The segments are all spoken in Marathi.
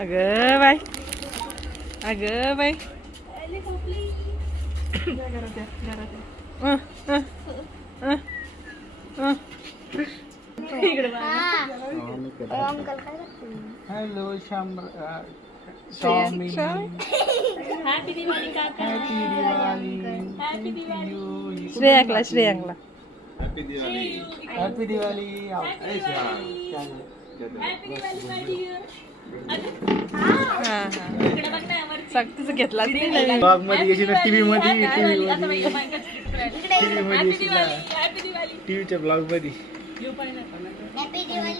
अगं बाय, अगं बाय. हॅलो हॅपी दिवाळी काका. हॅपी दिवाळी. श्रेयांकला श्रेयांकला happy Diwali. Happy Diwali my dear. हा हा इकडे बघ ना वरती. सक्तीच घेतला नाही. ब्लॉग मध्ये येशील ना, टीव्ही मध्ये आता बाई मायका हॅपी दिवाळी. हॅपी दिवाळी. टीव्हीच्या ब्लॉग मध्ये. यू पण ना.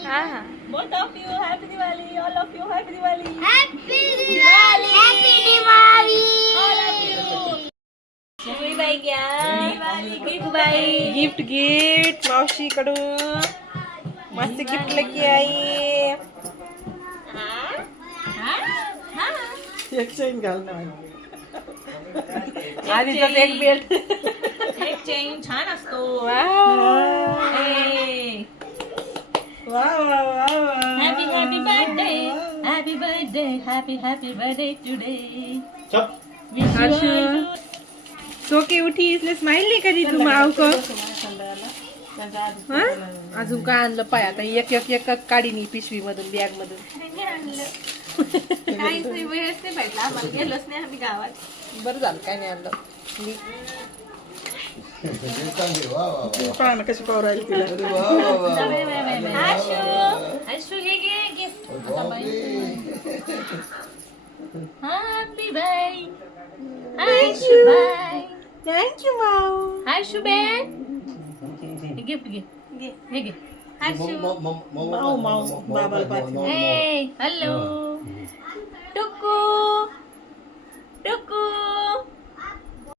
हा हा both of you happy Diwali. All of you happy Diwali. Happy Diwali. Happy Diwali. All of you. शिवी बाई घ्या. दिवाळी गिफ्ट बाई. गिफ्ट गिफ्ट मावशीकडून मस्त गिफ्ट लेके आई. एक चेन घाल ना. आधीचा एक बेल्ट. एक चेन छान असतो. Happy happy birthday. Happy birthday. Happy happy birthday today. Harshu सो के उठी इसलिए स्माइल नहीं करी तुम आओ को. हाँ? अजून काय आणलं पाय आता एक एक एक काढी नाही पिशवी मधून बॅग मधून. काहीच नाही वेळच नाही भेटला आम्हाला. गेलोच नाही आम्ही गावात. बरं झालं काय नाही आणलं. पाहा कशी पाव राहील तिला. आशू आशू हे घे gift. Happy bye. Ashu bye. Thank you Mau. Ashu बेन गिफ्ट घे. हे घे. आशू. माऊ माऊ बाबाला पाहते. हे हॅलो.